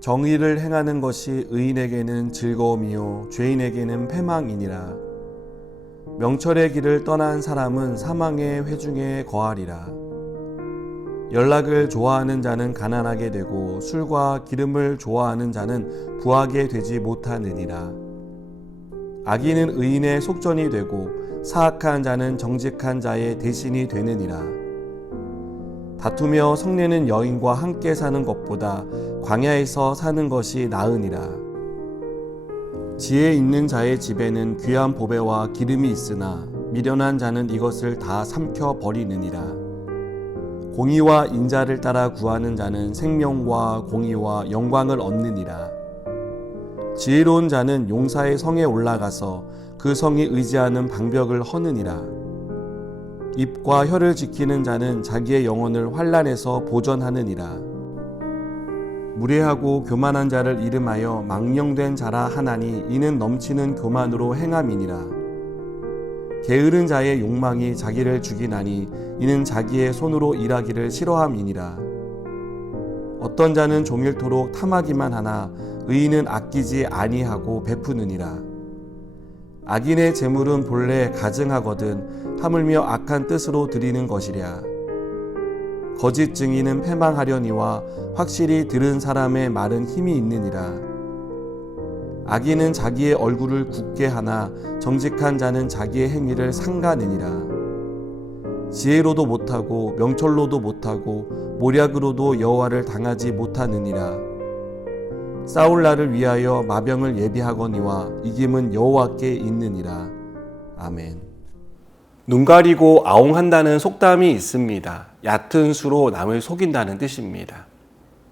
정의를 행하는 것이 의인에게는 즐거움이요 죄인에게는 패망이니라. 명철의 길을 떠난 사람은 사망의 회중에 거하리라. 연락을 좋아하는 자는 가난하게 되고 술과 기름을 좋아하는 자는 부하게 되지 못하느니라. 악인은 의인의 속전이 되고 사악한 자는 정직한 자의 대신이 되느니라. 다투며 성내는 여인과 함께 사는 것보다 광야에서 사는 것이 나으니라. 지혜 있는 자의 집에는 귀한 보배와 기름이 있으나 미련한 자는 이것을 다 삼켜 버리느니라. 공의와 인자를 따라 구하는 자는 생명과 공의와 영광을 얻느니라. 지혜로운 자는 용사의 성에 올라가서 그 성이 의지하는 방벽을 허느니라. 입과 혀를 지키는 자는 자기의 영혼을 환난에서 보전하느니라. 무례하고 교만한 자를 이름하여 망령된 자라 하나니 이는 넘치는 교만으로 행함이니라. 게으른 자의 욕망이 자기를 죽이나니 이는 자기의 손으로 일하기를 싫어함이니라. 어떤 자는 종일토록 탐하기만 하나 의인은 아끼지 아니하고 베푸느니라. 악인의 재물은 본래 가증하거든 하물며 악한 뜻으로 드리는 것이랴. 거짓 증인은 패망하려니와 확실히 들은 사람의 말은 힘이 있느니라. 악인은 자기의 얼굴을 굳게 하나 정직한 자는 자기의 행위를 삼가느니라. 지혜로도 못하고 명철로도 못하고 모략으로도 여호와를 당하지 못하느니라. 싸울 날을 위하여 마병을 예비하거니와 이김은 여호와께 있느니라. 아멘. 눈 가리고 아웅한다는 속담이 있습니다. 얕은 수로 남을 속인다는 뜻입니다.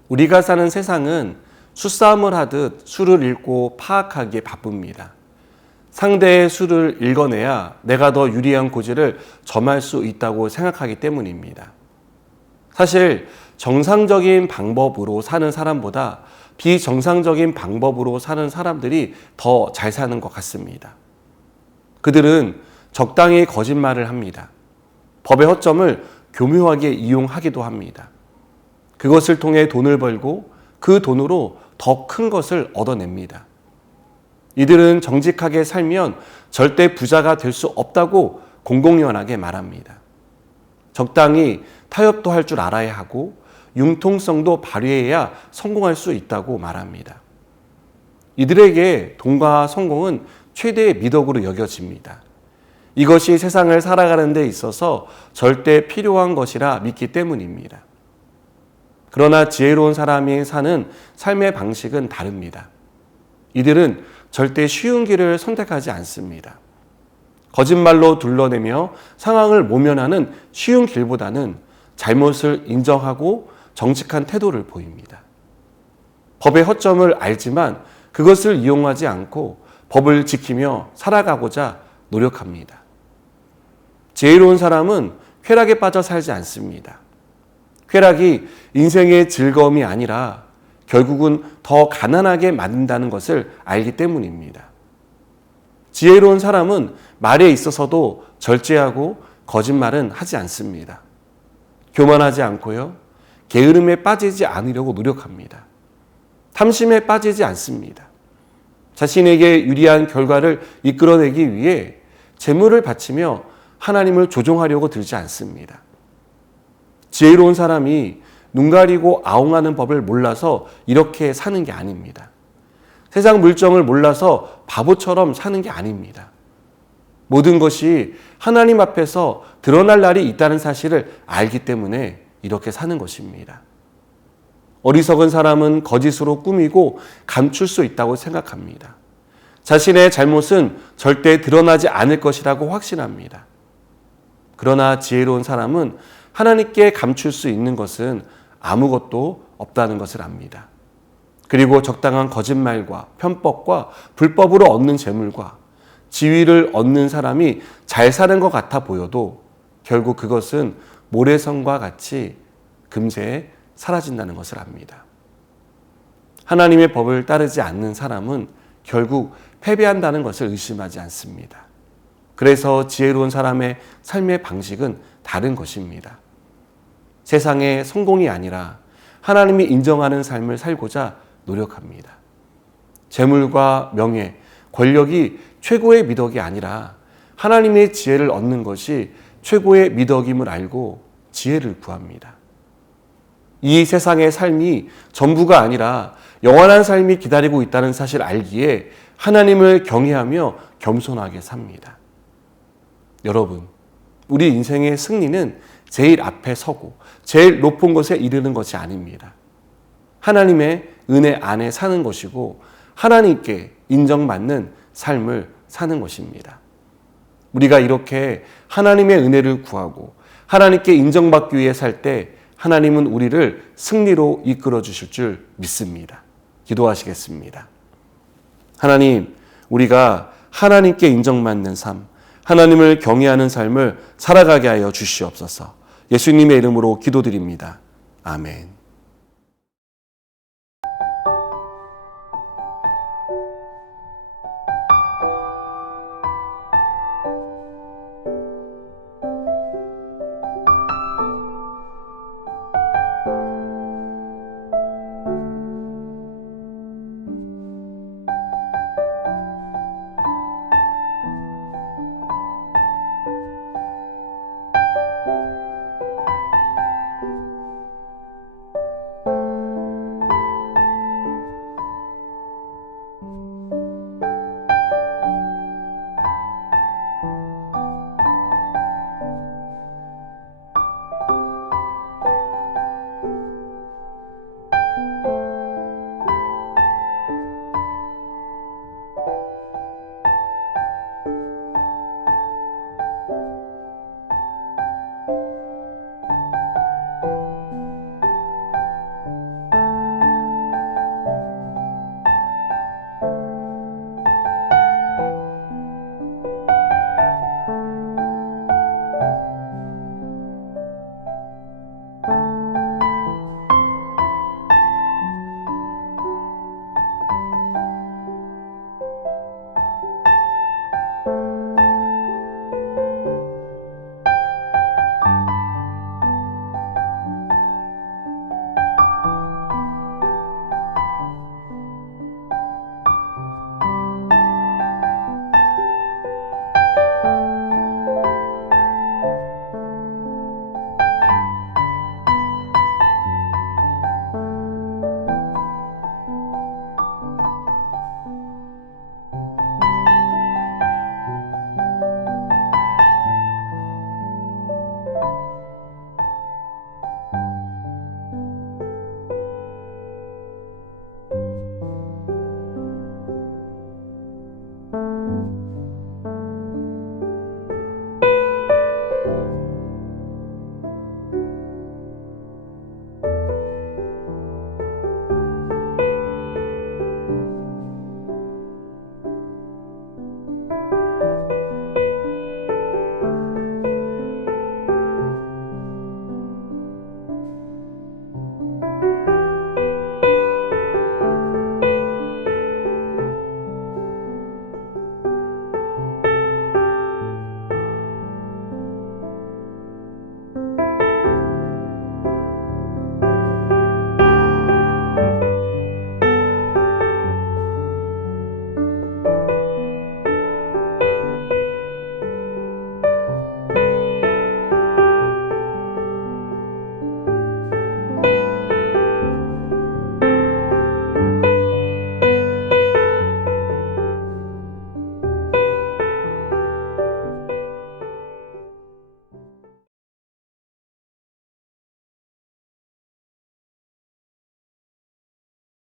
우리가 사는 세상은 수싸움을 하듯 수를 읽고 파악하기에 바쁩니다. 상대의 수를 읽어내야 내가 더 유리한 고지를 점할 수 있다고 생각하기 때문입니다. 사실 정상적인 방법으로 사는 사람보다 비정상적인 방법으로 사는 사람들이 더 잘 사는 것 같습니다. 그들은 적당히 거짓말을 합니다. 법의 허점을 교묘하게 이용하기도 합니다. 그것을 통해 돈을 벌고 그 돈으로 더 큰 것을 얻어냅니다. 이들은 정직하게 살면 절대 부자가 될 수 없다고 공공연하게 말합니다. 적당히 타협도 할 줄 알아야 하고 융통성도 발휘해야 성공할 수 있다고 말합니다. 이들에게 돈과 성공은 최대의 미덕으로 여겨집니다. 이것이 세상을 살아가는 데 있어서 절대 필요한 것이라 믿기 때문입니다. 그러나 지혜로운 사람이 사는 삶의 방식은 다릅니다. 이들은 절대 쉬운 길을 선택하지 않습니다. 거짓말로 둘러내며 상황을 모면하는 쉬운 길보다는 잘못을 인정하고 정직한 태도를 보입니다. 법의 허점을 알지만 그것을 이용하지 않고 법을 지키며 살아가고자 노력합니다. 지혜로운 사람은 쾌락에 빠져 살지 않습니다. 쾌락이 인생의 즐거움이 아니라 결국은 더 가난하게 만든다는 것을 알기 때문입니다. 지혜로운 사람은 말에 있어서도 절제하고 거짓말은 하지 않습니다. 교만하지 않고요. 게으름에 빠지지 않으려고 노력합니다. 탐심에 빠지지 않습니다. 자신에게 유리한 결과를 이끌어내기 위해 재물을 바치며 하나님을 조종하려고 들지 않습니다. 지혜로운 사람이 눈 가리고 아웅하는 법을 몰라서 이렇게 사는 게 아닙니다. 세상 물정을 몰라서 바보처럼 사는 게 아닙니다. 모든 것이 하나님 앞에서 드러날 날이 있다는 사실을 알기 때문에 이렇게 사는 것입니다. 어리석은 사람은 거짓으로 꾸미고 감출 수 있다고 생각합니다. 자신의 잘못은 절대 드러나지 않을 것이라고 확신합니다. 그러나 지혜로운 사람은 하나님께 감출 수 있는 것은 아무것도 없다는 것을 압니다. 그리고 적당한 거짓말과 편법과 불법으로 얻는 재물과 지위를 얻는 사람이 잘 사는 것 같아 보여도 결국 그것은 모래성과 같이 금세 사라진다는 것을 압니다. 하나님의 법을 따르지 않는 사람은 결국 패배한다는 것을 의심하지 않습니다. 그래서 지혜로운 사람의 삶의 방식은 다른 것입니다. 세상의 성공이 아니라 하나님이 인정하는 삶을 살고자 노력합니다. 재물과 명예, 권력이 최고의 미덕이 아니라 하나님의 지혜를 얻는 것이 최고의 미덕임을 알고 지혜를 구합니다. 이 세상의 삶이 전부가 아니라 영원한 삶이 기다리고 있다는 사실을 알기에 하나님을 경외하며 겸손하게 삽니다. 여러분, 우리 인생의 승리는 제일 앞에 서고 제일 높은 곳에 이르는 것이 아닙니다. 하나님의 은혜 안에 사는 것이고 하나님께 인정받는 삶을 사는 것입니다. 우리가 이렇게 하나님의 은혜를 구하고 하나님께 인정받기 위해 살 때 하나님은 우리를 승리로 이끌어 주실 줄 믿습니다. 기도하시겠습니다. 하나님, 우리가 하나님께 인정받는 삶, 하나님을 경외하는 삶을 살아가게 하여 주시옵소서. 예수님의 이름으로 기도드립니다. 아멘.